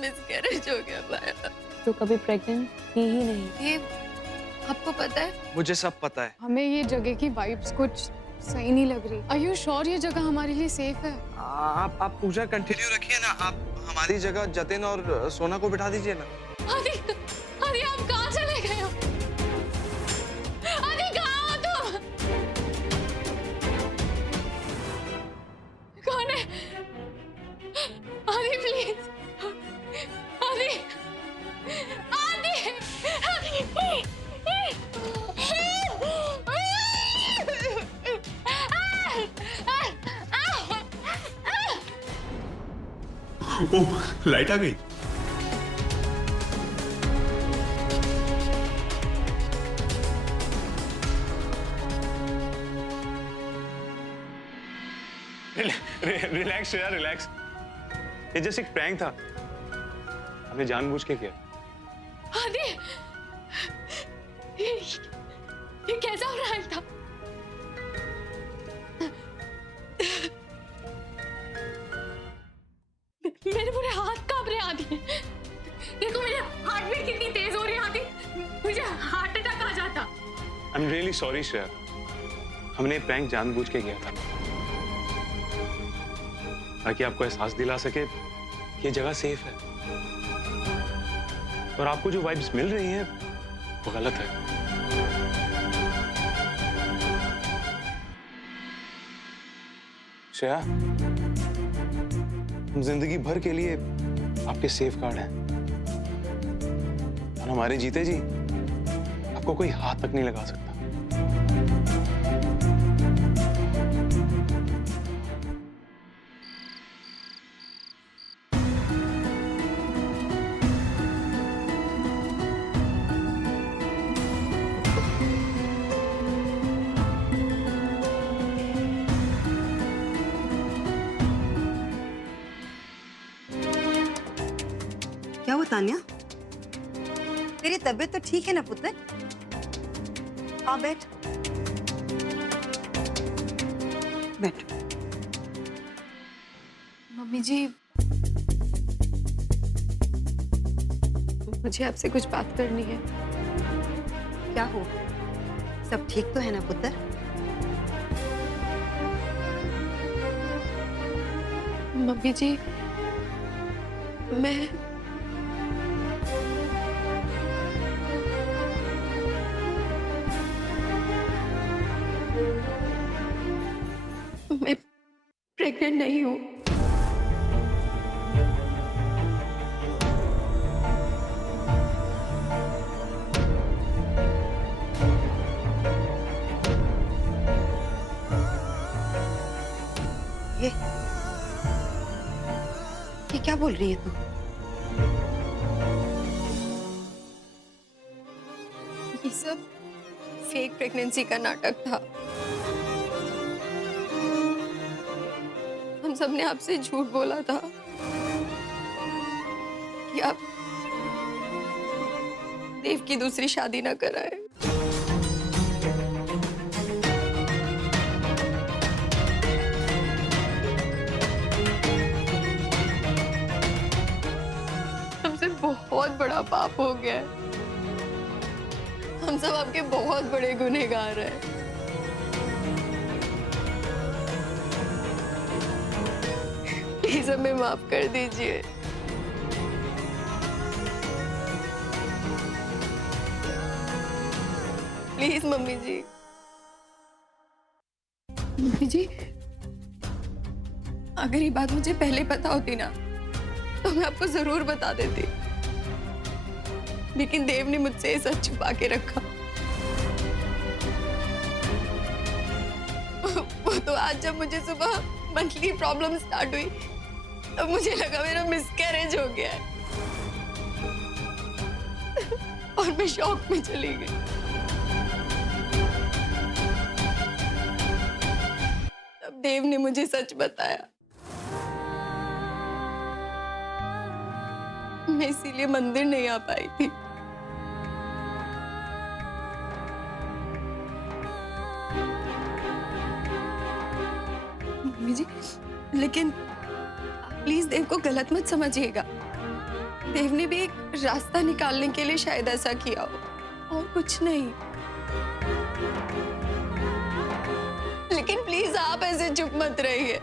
Miscarriage हो गया पाया। तो कभी प्रेग्नेंट थी ही नहीं। ये आपको पता है? मुझे सब पता है। हमें ये जगह की वाइब्स कुछ सही नहीं लग रही। आर यू श्योर ये जगह हमारे लिए सेफ है? आप पूजा कंटिन्यू रखिए ना। आप हमारी जगह जतिन और सोना को बिठा दीजिए ना। आदि, आदि आप कहाँ चले गए हो? आदि कहाँ हो तुम? कौन है? आदि प्लीज, आदि, आदि, ओह, लाइट आ गई। रिलैक्स यार, रिलैक्स। ये जस्ट एक प्रैंक था, हमने जानबूझ के किया। आदि, ये कैसा प्रैंक था? मेरे पूरे हाथ कांप रहे आदि। देखो मेरे हार्ट बीट कितनी तेज हो रही है आदि। मुझे हार्ट अटैक आ जाता। I am really sorry Shreya, हमने ये प्रैंक जानबूझ के किया था ताकि आपको एहसास दिला सके कि ये जगह सेफ है और आपको जो वाइब्स मिल रही हैं वो गलत है। श्रेया, हम जिंदगी भर के लिए आपके सेफ गार्ड हैं और हमारे जीते जी आपको कोई हाथ तक नहीं लगा सकता। क्या हुआ तान्या? तेरी तबीयत तो ठीक है ना पुत्र? आ बैठ, बैठ। मम्मी जी, मुझे आपसे कुछ बात करनी है। क्या हो? सब ठीक तो है ना पुत्र? मम्मी जी, मैं प्रेग्नेंट नहीं हूँ। ये क्या बोल रही है तू? ये सब फेक प्रेगनेंसी का नाटक था। हम सब ने आपसे झूठ बोला था कि आप देव की दूसरी शादी ना कराएं। हमसे बहुत बड़ा पाप हो गया है। हम सब आपके बहुत बड़े गुनहगार हैं। प्लीज हमें माफ कर दीजिए। Please mummy ji. Mummy ji, अगर ये बात मुझे पहले पता होती ना तो मैं आपको जरूर बता देती, लेकिन देव ने मुझसे ये सच छुपा के रखा। वो तो आज जब मुझे सुबह मंथली प्रॉब्लम स्टार्ट हुई तब मुझे लगा मेरा मिसकैरेज हो गया है और मैं शॉक में चली गई। तब देव ने मुझे सच बताया। मैं इसीलिए मंदिर नहीं आ पाई थी। मम्मी जी, लेकिन प्लीज देव को गलत मत समझिएगा। देव ने भी एक रास्ता निकालने के लिए शायद ऐसा किया हो, और कुछ नहीं। लेकिन प्लीज आप ऐसे चुप मत रहिए,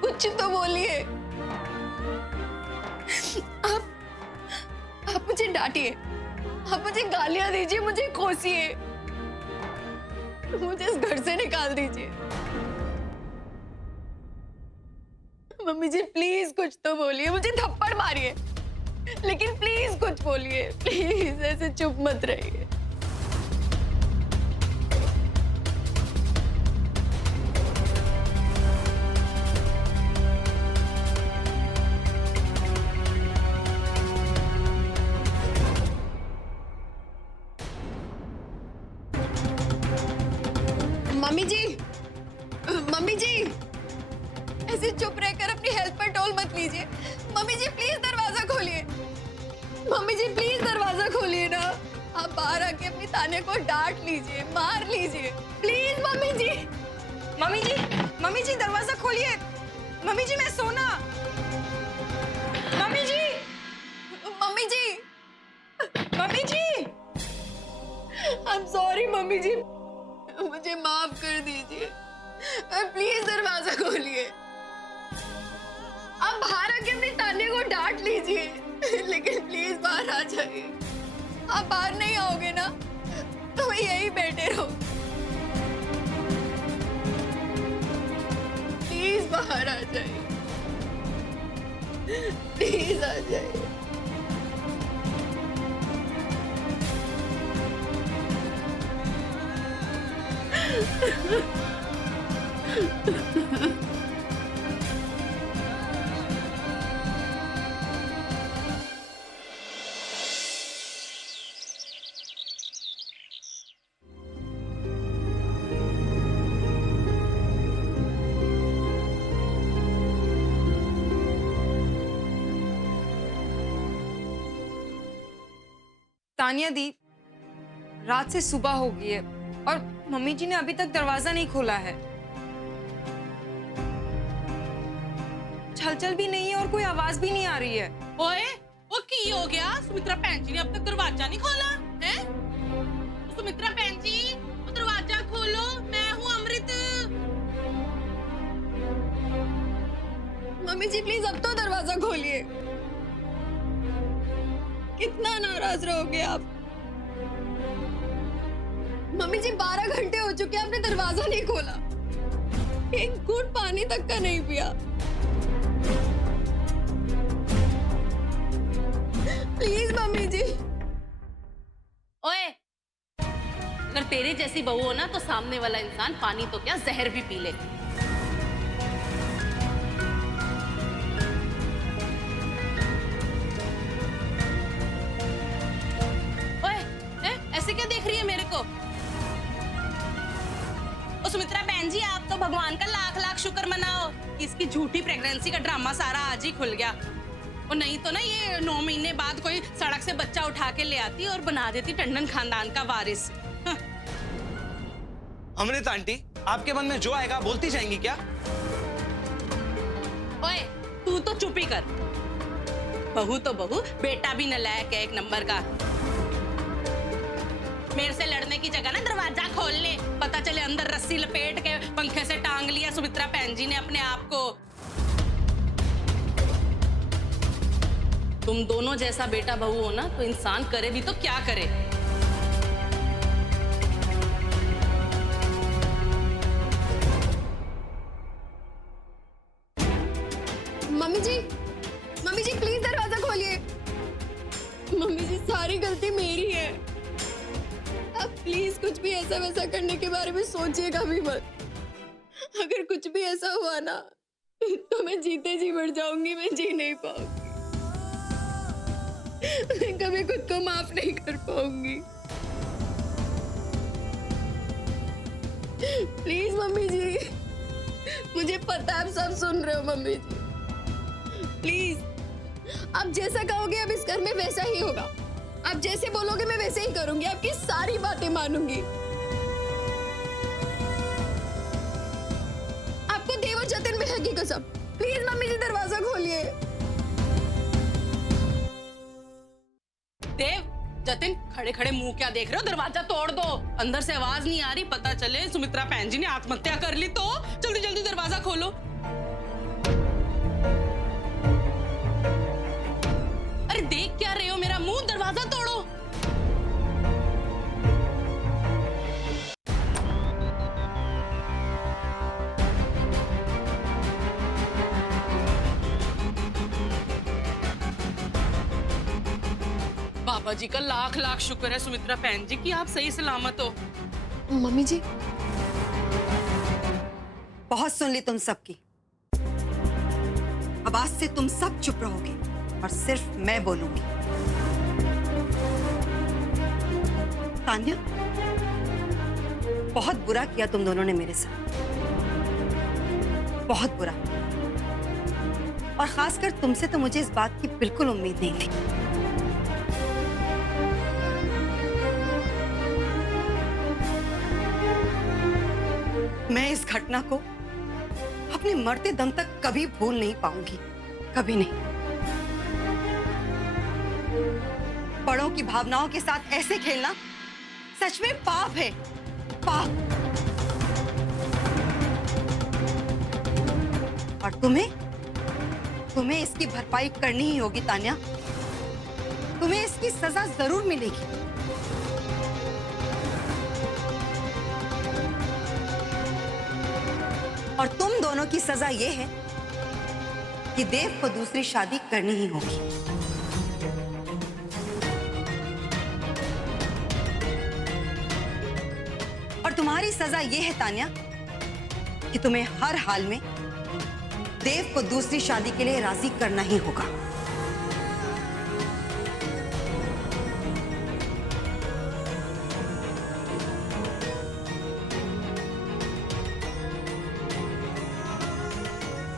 कुछ तो बोलिए। आप मुझे डांटिए, आप मुझे गालियां दीजिए, मुझे कोसिए, मुझे इस घर से निकाल दीजिए। मम्मी जी प्लीज कुछ तो बोलिए, मुझे थप्पड़ मारिए, लेकिन प्लीज कुछ बोलिए, प्लीज ऐसे चुप मत रहिए। मम्मी जी ऐसे चुप रहकर अपनी हेल्थ पर टोल मत लीजिए। मम्मी जी प्लीज दरवाजा खोलिए, मम्मी जी प्लीज दरवाजा खोलिए ना। आप बाहर आके अपनी ताने को डांट लीजिए, मार लीजिए, please mummy ji. Mummy ji दरवाजा खोलिए। मम्मी जी मैं सोना। Mummy ji, mummy ji, mummy ji. I am sorry mummy ji, मुझे माफ कर दीजिए, प्लीज दरवाजा खोलिए। आप बाहर आके अपने ताने को डांट लीजिए, लेकिन प्लीज बाहर आ जाइए। आप बाहर नहीं आओगे ना तो मैं यही बैठे रहूं। प्लीज बाहर आ जाइए, प्लीज आ जाइए। तानिया दी, रात से सुबह हो गई है और मम्मी जी ने अभी तक दरवाजा नहीं खोला है। हलचल भी नहीं है और कोई आवाज भी नहीं आ रही है। ओए, वो की हो गया? सुमित्रा भैन जी ने अब तक दरवाजा नहीं खोला है? सुमित्रा भैन जी, वो दरवाजा खोलो, मैं हूँ अमृत। मम्मी जी प्लीज अब तो दरवाजा खोलिए। कितना नाराज रहोगे आप? मम्मी जी 12 घंटे हो चुके हैं, आपने दरवाजा नहीं खोला, एक घूंट पानी तक का नहीं पिया। प्लीज मम्मी जी। ओए, अगर तेरे जैसी बहू हो ना तो सामने वाला इंसान पानी तो क्या जहर भी पी ले। ऐसे क्या देख रही है मेरे को? ओ सुमित्रा बहन जी, आप तो भगवान का लाख लाख शुक्र मनाओ कि इसकी झूठी प्रेगनेंसी का ड्रामा सारा आज ही खुल गया। और नहीं तो ना ये 9 महीने बाद कोई सड़क से बच्चा उठा के ले आती और बना देती टंडन खानदान का वारिस। अमृत आंटी, आपके मन में जो आएगा बोलती जाएंगी क्या? ओए, तू तो चुप ही कर। बहू तो बहू, बेटा भी नलायक है एक नंबर का। मेरे से लड़ने की जगह ना दरवाजा खोल ले, पता चले अंदर रस्सी लपेट के पंखे से टांग लिया सुमित्रा भैन जी ने अपने आप को। तुम दोनों जैसा बेटा बहू हो ना तो इंसान करे भी तो क्या करे। मम्मी जी प्लीज दरवाजा खोलिए। मम्मी जी सारी गलती मेरी है, आप प्लीज कुछ भी ऐसा वैसा करने के बारे में सोचिएगा भी मत। अगर कुछ भी ऐसा हुआ ना तो मैं जीते जी मर जाऊंगी, मैं जी नहीं पाऊंगी, मैं कभी खुद को माफ नहीं कर पाऊंगी। प्लीज मम्मी जी, मुझे पता है आप सब सुन रहे हो। मम्मी जी प्लीज, आप जैसा कहोगे अब इस घर में वैसा ही होगा। आप जैसे बोलोगे मैं वैसे ही करूंगी, आपकी सारी बातें मानूंगी। आपको देव और जतिन मिला की कसम। प्लीज मम्मी जी दरवाजा खोलिए। जतिन खड़े खड़े मुंह क्या देख रहे हो, दरवाजा तोड़ दो। अंदर से आवाज नहीं आ रही, पता चले सुमित्रा बहन जी ने आत्महत्या कर ली तो। जल्दी जल्दी दरवाजा खोलो। अरे देख क्या रहे हो मेरा मुंह, दरवाजा तोड़ो। बाबा जी का लाख लाख शुक्र है सुमित्रा बहन जी कि आप सही सलामत हो। मम्मी जी बहुत सुन ली तुम सबकी। अब आज से तुम सब चुप रहोगे और सिर्फ मैं बोलूंगी। तान्या, बहुत बुरा किया तुम दोनों ने मेरे साथ, बहुत बुरा। और खासकर तुमसे तो मुझे इस बात की बिल्कुल उम्मीद नहीं थी। मैं इस घटना को अपने मरते दम तक कभी भूल नहीं पाऊंगी, कभी नहीं। बड़ों की भावनाओं के साथ ऐसे खेलना सच में पाप है, पाप। और तुम्हें इसकी भरपाई करनी ही होगी तान्या। तुम्हें इसकी सजा जरूर मिलेगी। और तुम दोनों की सजा ये है कि देव को दूसरी शादी करनी ही होगी। और तुम्हारी सजा ये है तान्या कि तुम्हें हर हाल में देव को दूसरी शादी के लिए राजी करना ही होगा।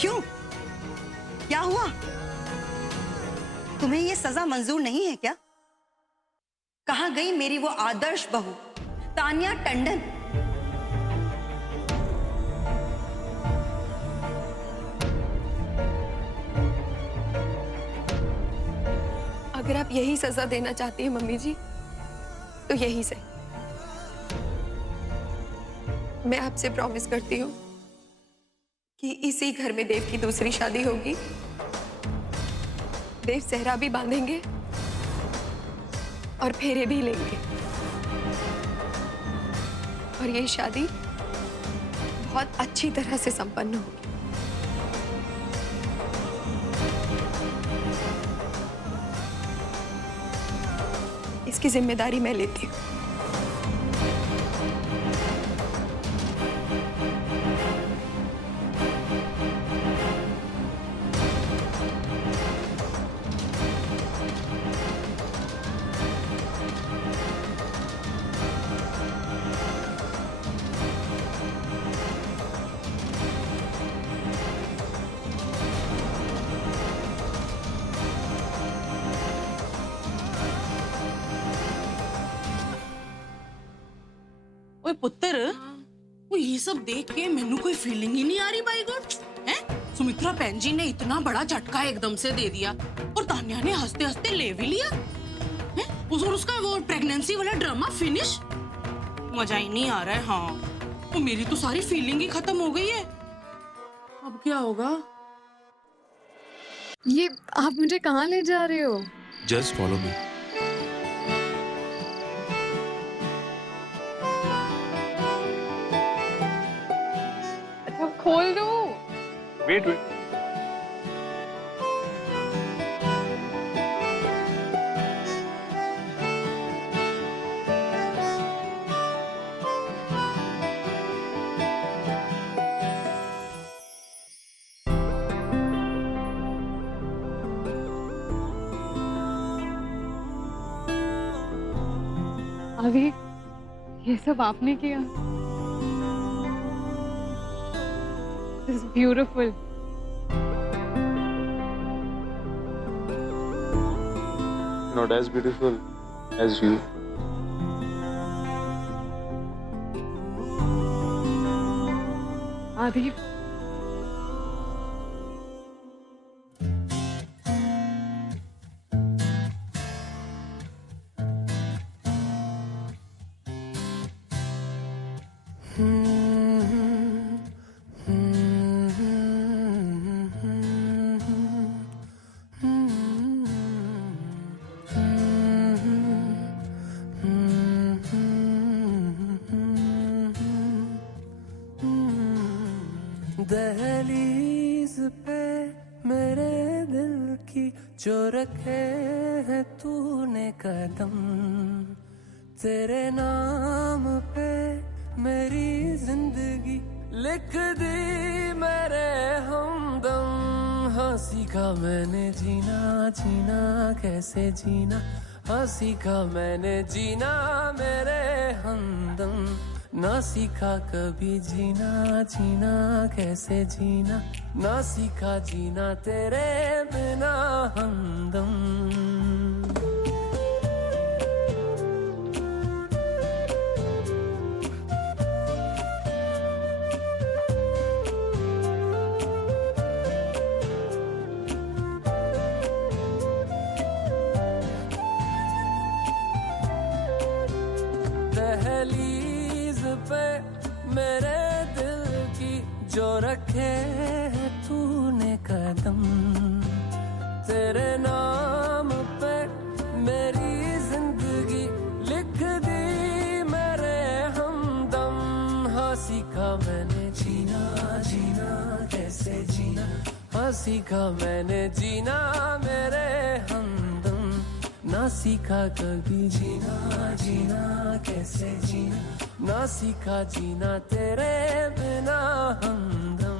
क्यों? क्या हुआ? तुम्हें यह सजा मंजूर नहीं है क्या? कहां गई मेरी वो आदर्श बहू तान्या टंडन? अगर आप यही सजा देना चाहती हैं मम्मी जी तो यही से। मैं आपसे प्रॉमिस करती हूँ कि इसी घर में देव की दूसरी शादी होगी। देव सेहरा भी बांधेंगे और फेरे भी लेंगे और ये शादी बहुत अच्छी तरह से संपन्न होगी। इसकी जिम्मेदारी मैं लेती हूँ। ओए पुत्र, वो ये सब देख के मैनू कोई फीलिंग ही नहीं आ रही। बाई गॉड, हैं? सुमित्रा बहन जी ने इतना बड़ा झटका एकदम से दे दिया और तान्या ने हंसते हंसते ले भी लिया। हैं? उसका वो प्रेगनेंसी वाला ड्रामा फिनिश। मजा ही नहीं आ रहा है। हाँ, तो मेरी तो सारी फीलिंग ही खत्म हो गई है। अब क्या होगा? ये आप मुझे कहाँ ले जा रहे हो? Just follow me. अच्छा खोल दो। वेट वेट, अभी ये सब आपने किया। This is beautiful. not as beautiful as you. आदि जो रखे हैं तूने कदम, तेरे नाम पे मेरी जिंदगी लिख दी मेरे हमदम। हाँ सीखा मैंने जीना, जीना कैसे जीना, हाँ सीखा मैंने जीना मेरे हमदम। ना सीखा कभी जीना, जीना कैसे जीना, ना सीखा जीना तेरे बिना हमदम। दहलीज पे मेरे दिल की जो रखे है तूने कदम, तेरे नाम पे मेरी जिंदगी लिख दी मेरे हमदम। हाँ सीखा मैंने जीना, जीना कैसे जीना, हाँ सीखा मैंने जीना मेरे हमदम। ना सीखा कभी जीना, जीना कैसे जीना, ना सीखा जीना तेरे बिना हमदम।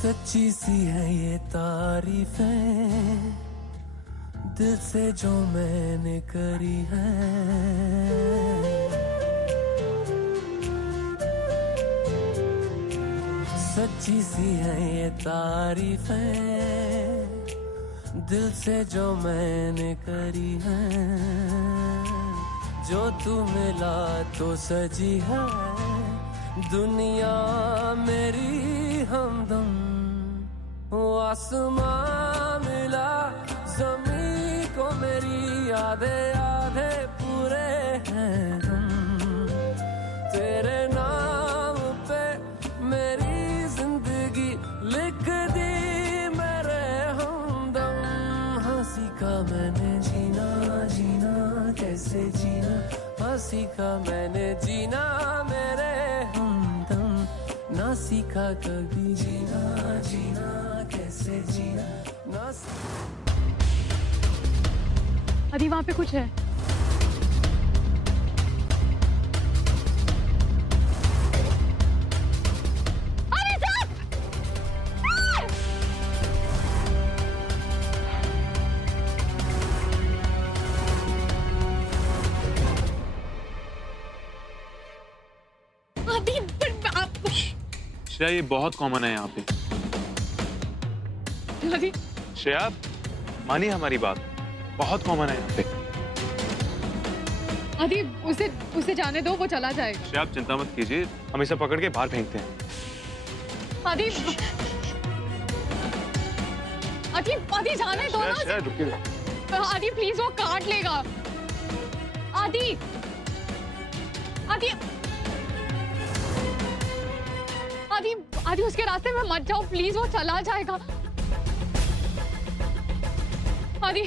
सच्ची सी है ये तारीफें दिल से जो मैंने करी है। सच्ची सी है ये तारीफें दिल से जो मैंने करी है। जो तू मिला तो सजी है दुनिया मेरी हमदम। वो आसमां मिला ज़मीं को मेरी आधे आधे पूरे हैं हम। तेरे नाम पे मेरी जिंदगी लिख दी मेरे हमदम। हाँ सीखा मैंने जीना, जीना कैसे जीना, हाँ सीखा मैंने जीना मेरे हमदम। ना सीखा कभी जीना, जीना कैसे जीना, ना अरे वहाँ पे कुछ है। अरे साहब! आदि, श्रेया ये बहुत कॉमन है यहाँ पे। आदि श्रेया मानिए हमारी बात, बहुत कॉमन है यहाँ पे। आदि उसे जाने दो, वो चला जाएगा। श्रेया आप चिंता मत कीजिए, हम इसे पकड़ के बाहर फेंकते हैं। आदि आदि आदि जाने दो ना। श्रेया रुकिए। आदि प्लीज, वो काट लेगा। आदि आदि आदि आदि उसके रास्ते में मत जाओ प्लीज, वो चला जाएगा। आदि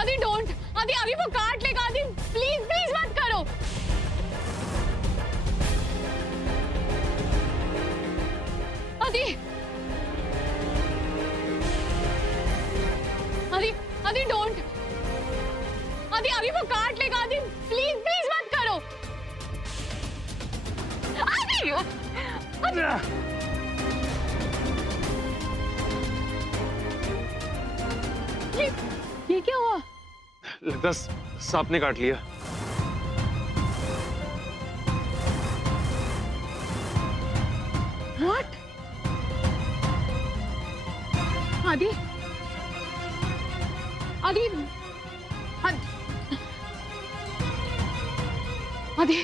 आदि डोंट, आदि आदि वो काट लेगा। आदि प्लीज प्लीज मत करो। आदि आदि आदि डोंट, आदि आदि वो काट लेगा। आदि प्लीज प्लीज मत करो। आदि आदि ये क्या हुआ? लगता सांप ने काट लिया। What? आदि आदि आदि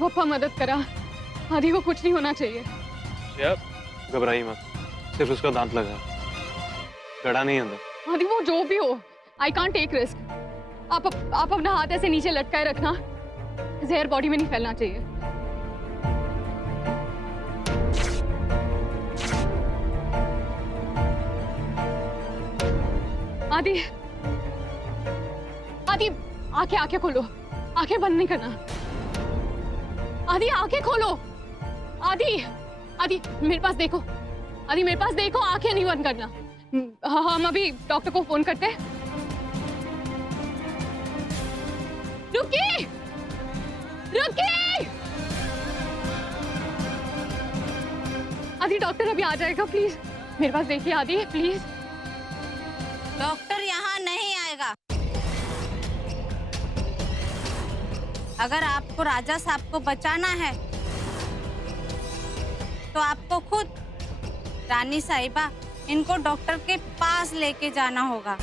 पापा मदद करा। आदि को कुछ नहीं होना चाहिए। श्रेया घबराइए मत, सिर्फ उसका दांत लगा, गड़ा नहीं अंदर। आदि वो जो भी हो, आई कांट टेक रिस्क। आप अपना हाथ ऐसे नीचे लटकाए रखना, जहर बॉडी में नहीं फैलना चाहिए। आदि, आदि आंखें खोलो, आंखें बंद नहीं करना। आदि आंखें खोलो, आदि आदि मेरे पास देखो, आदि मेरे पास देखो, आंखें नहीं बंद करना। हम अभी डॉक्टर को फोन करते हैं। रुकिए, रुकिए। आदि डॉक्टर अभी आ जाएगा, प्लीज मेरे पास देखिए आदि, प्लीज। डॉक्टर यहाँ नहीं आएगा। अगर आपको राजा साहब को बचाना है तो आपको खुद रानी साहिबा इनको डॉक्टर के पास लेके जाना होगा।